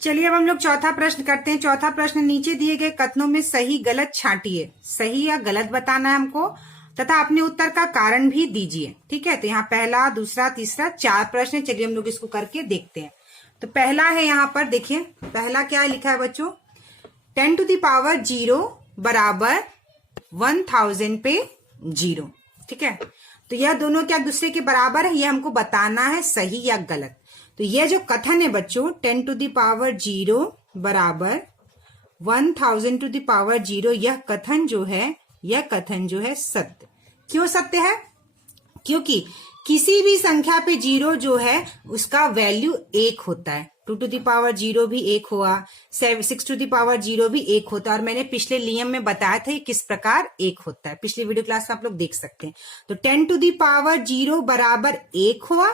चलिए अब हम लोग चौथा प्रश्न करते हैं। चौथा प्रश्न, नीचे दिए गए कथनों में सही गलत छांटिए। सही या गलत बताना है हमको तथा अपने उत्तर का कारण भी दीजिए। ठीक है, तो यहाँ पहला, दूसरा, तीसरा, 4 प्रश्न है। चलिए हम लोग इसको करके देखते हैं। तो पहला है, यहाँ पर देखिए पहला क्या लिखा है बच्चों, 10 टू द पावर 0 बराबर 1000 पे 0। ठीक है, तो यह दोनों क्या दूसरे के बराबर है, यह हमको बताना है सही या गलत। तो यह जो कथन है बच्चों 10 टू द पावर 0 बराबर 1000 टू द पावर 0, यह कथन जो है सत्य। क्यों सत्य है? क्योंकि किसी भी संख्या पे 0 जो है उसका वैल्यू 1 होता है। 2 टू द पावर 0 भी 1 हुआ, 6 टू द पावर 0 भी 1 होता है। और मैंने पिछले नियम में बताया था किस प्रकार 1 होता है, पिछली वीडियो क्लास में आप लोग देख सकते हैं। तो 10 टू द पावर 0 बराबर 1 हुआ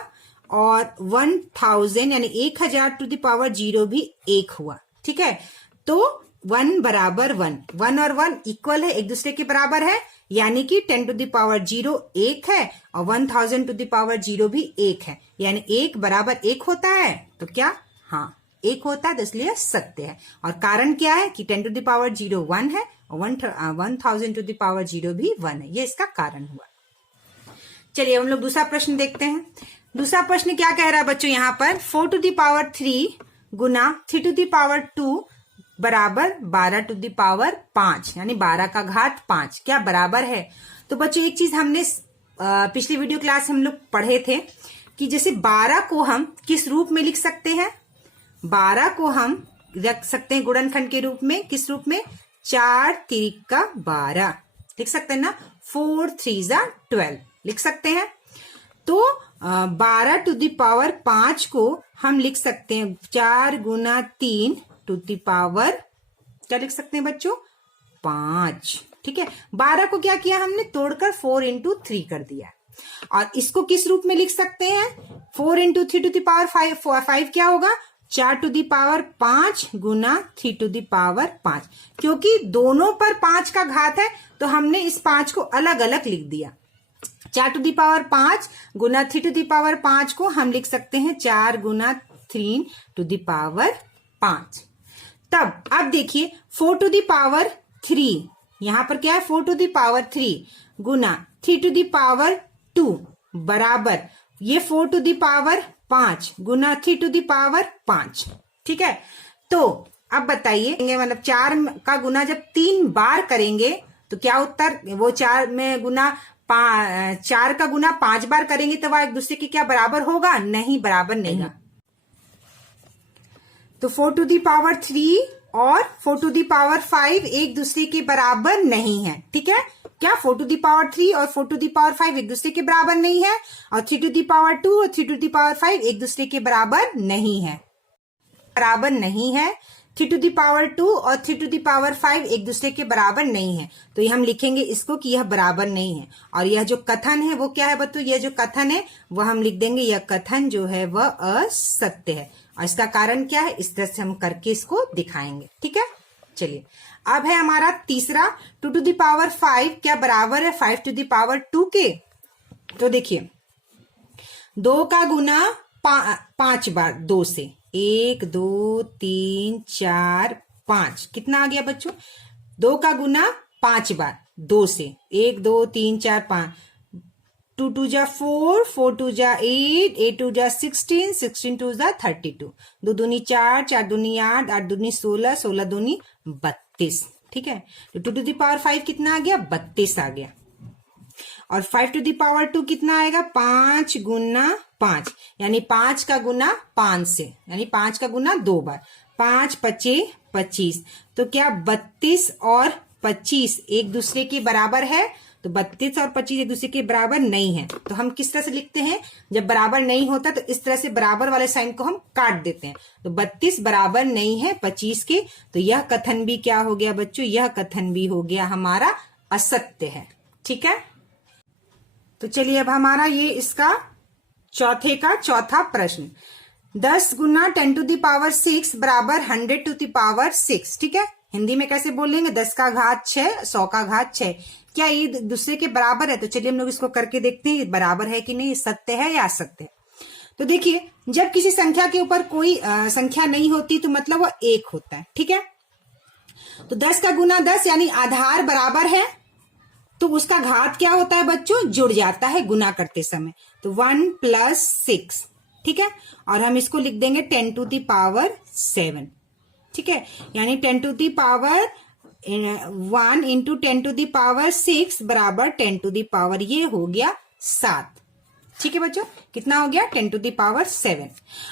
और 1000 यानी 1000 टू द पावर 0 भी 1 हुआ। ठीक है, तो 1 बराबर 1, 1 और 1 इक्वल है, एक दूसरे के बराबर है, यानी कि 10 टू द पावर 0 1 है और 1000 टू द पावर 0 भी 1 है, यानी 1 बराबर 1 होता है। तो क्या? हाँ, 1 होता है, तो इसलिए सत्य है। और कारण क्या है कि 10 टू द पावर 0 1 है और 1000 टू द पावर 0 भी 1 है, ये इसका कारण हुआ। चलिए हम लोग दूसरा प्रश्न देखते हैं। दूसरा प्रश्न क्या कह रहा है बच्चों, यहाँ पर 4 टू द पावर 3 गुना 3 टू द पावर 2 बराबर 12 टू द पावर 5, यानी 12 का घात 5 क्या बराबर है? तो बच्चों एक चीज हमने पिछली वीडियो क्लास हम लोग पढ़े थे कि जैसे 12 को हम किस रूप में लिख सकते हैं, 12 को हम रख सकते हैं गुणनखंड के रूप में। किस रूप में? 4 3 का 12 लिख सकते हैं ना, 4 3 12 लिख सकते हैं। तो 12 टू द पावर 5 को हम लिख सकते हैं 4 गुना 3 टू द पावर, क्या लिख सकते हैं बच्चों? 5। ठीक है, 12 को क्या किया हमने, तोड़कर 4 इंटू 3 कर दिया। और इसको किस रूप में लिख सकते हैं, 4 इंटू 3 टू द पावर 5 क्या होगा, 4 टू द पावर 5 गुना 3 टू द पावर 5। क्योंकि दोनों पर 5 का घात है तो हमने इस 5 को अलग अलग लिख दिया। 4 टू द पावर 5 गुना 3 टू द पावर 5 को हम लिख सकते हैं 4 गुना 3 टू द पावर 5। तब अब देखिए 4 टू द पावर 3, यहां पर क्या है, 4 टू द पावर 3 गुना 3 टू द पावर 2 बराबर ये 4 टू द पावर 5 गुना 3 टू द पावर 5। ठीक है, तो अब बताइए, मतलब 4 का गुना जब 3 बार करेंगे तो क्या उत्तर, वो 4 में गुना 4 का गुना 5 बार करेंगे तो वह एक दूसरे के क्या बराबर होगा? नहीं, बराबर नहीं होगा। तो 4 टू दी पावर 3 और 4 टू दी पावर 5 एक दूसरे के बराबर नहीं है। ठीक है, क्या 4 टू दी पावर 3 और 4 टू दी पावर 5 एक दूसरे के बराबर नहीं है, और 3 टू दी पावर 2 और 3 टू दी पावर 5 एक दूसरे के बराबर नहीं है, बराबर नहीं है। 3 टू दी पावर 2 और 3 टू दी पावर 5 एक दूसरे के बराबर नहीं है, तो ये हम लिखेंगे इसको कि यह बराबर नहीं है। और यह जो कथन है वो क्या है बच्चों, यह जो कथन है वह हम लिख देंगे, यह कथन जो है वह असत्य है। और इसका कारण क्या है, इस तरह से हम करके इसको दिखाएंगे। ठीक है, चलिए अब है हमारा तीसरा, 2 टू दी पावर 5 क्या बराबर है 5 टू दी पावर 2 के। तो देखिए 2 का गुना 5 बार 2 से, 1 2 3 4 5, कितना आ गया बच्चों, 2 का गुना 5 बार 2 से, 1 2 3 4 5, 2 2 जा 4, 4 2 जा 8, 8 2 जा 16, 16 2 जा 32, 2 दूनी 4, 4 दूनी 8, 8 दूनी 16, 16 दूनी 32। ठीक है, तो 2 टू दी पावर 5 कितना आ गया, 32 आ गया। और 5 टू दी पावर 2 कितना आएगा, 5 गुना 5, यानी 5 का गुना 5 से, यानी 5 का गुना 2 बार, 5 5 25। तो क्या 32 और 25 एक दूसरे के बराबर है? तो 32 और 25 एक दूसरे के बराबर नहीं है। तो हम किस तरह से लिखते हैं, जब बराबर नहीं होता तो इस तरह से बराबर वाले साइन को हम काट देते हैं। तो 32 बराबर नहीं है 25 के, तो यह कथन भी क्या हो गया बच्चों, यह कथन भी हो गया हमारा असत्य है। ठीक है, तो चलिए अब हमारा ये इसका चौथे का चौथा प्रश्न, 10 गुना 10 टू दी पावर 6 बराबर 100 टू दी पावर 6। ठीक है, हिंदी में कैसे बोलेंगे, 10 का घात 6, 100 का घात 6, क्या ये दूसरे के बराबर है? तो चलिए हम लोग इसको करके देखते हैं बराबर है कि नहीं, सत्य है या असत्य है। तो देखिए, जब किसी संख्या के ऊपर कोई संख्या नहीं होती तो मतलब वो 1 होता है। ठीक है, तो 10 का गुना 10 यानी आधार बराबर है, तो उसका घात क्या होता है बच्चों, जुड़ जाता है गुना करते समय। तो 1 + 6, ठीक है, और हम इसको लिख देंगे 10⁻7। ठीक है, यानी 10⁻1 × 10⁻6 बराबर 10⁻, ये हो गया 7। ठीक है बच्चों, कितना हो गया, 10⁻7।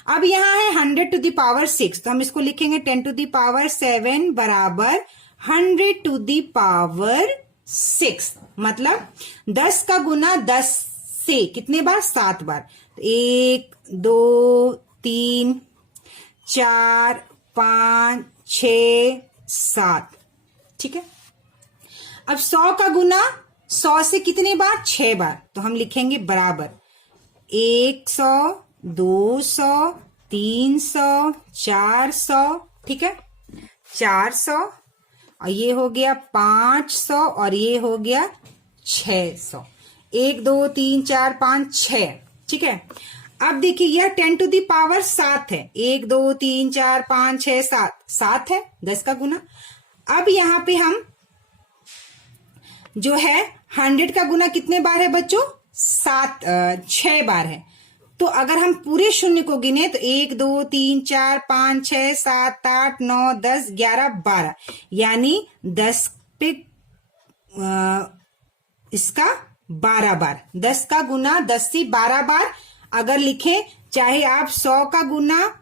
अब यहाँ है 100⁻6, तो हम इसको लिखेंगे 10⁻7 बराबर 100⁻6, मतलब 10 का गुना 10 से कितने बार, 7 बार। 1 2 3 4 5 6 7। ठीक है, अब 100 का गुना 100 से कितने बार, 6 बार, तो हम लिखेंगे बराबर 100 200 300 400। ठीक है, 400, और ये हो गया 500, और ये हो गया 600। 1 2 3 4 5 6। ठीक है, अब देखिए यह 10⁻7 है। 1 2 3 4 5 6 7 है 10 का गुना। अब यहाँ पे हम जो है 100 का गुना कितने बार है बच्चों, 6 बार है। तो अगर हम पूरे शून्य को गिने तो 1 2 3 4 5 6 7 8 9 10 11 12, यानी 10 पे इसका 12 बार। 10 का गुना 10 से 12 बार अगर लिखें, चाहे आप 100 का गुना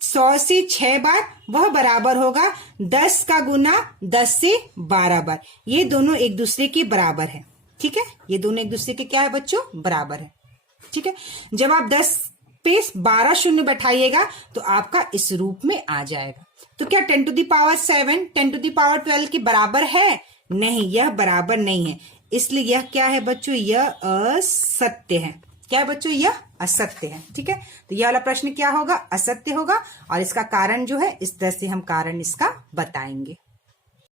100 से 6 बार, वह बराबर होगा 10 का गुना 10 से 12 बार। ये दोनों एक दूसरे के बराबर है। ठीक है, ये दोनों एक दूसरे के क्या है बच्चों, बराबर है। ठीक है, जब आप 10 पे 12 शून्य बैठाइएगा तो आपका इस रूप में आ जाएगा। तो क्या 10⁻7 10⁻12 के बराबर है? नहीं, यह बराबर नहीं है, इसलिए यह क्या है बच्चों, यह असत्य है। क्या है बच्चों, यह असत्य है। ठीक है, तो यह वाला प्रश्न क्या होगा, असत्य होगा, और इसका कारण जो है इस तरह से हम कारण इसका बताएंगे।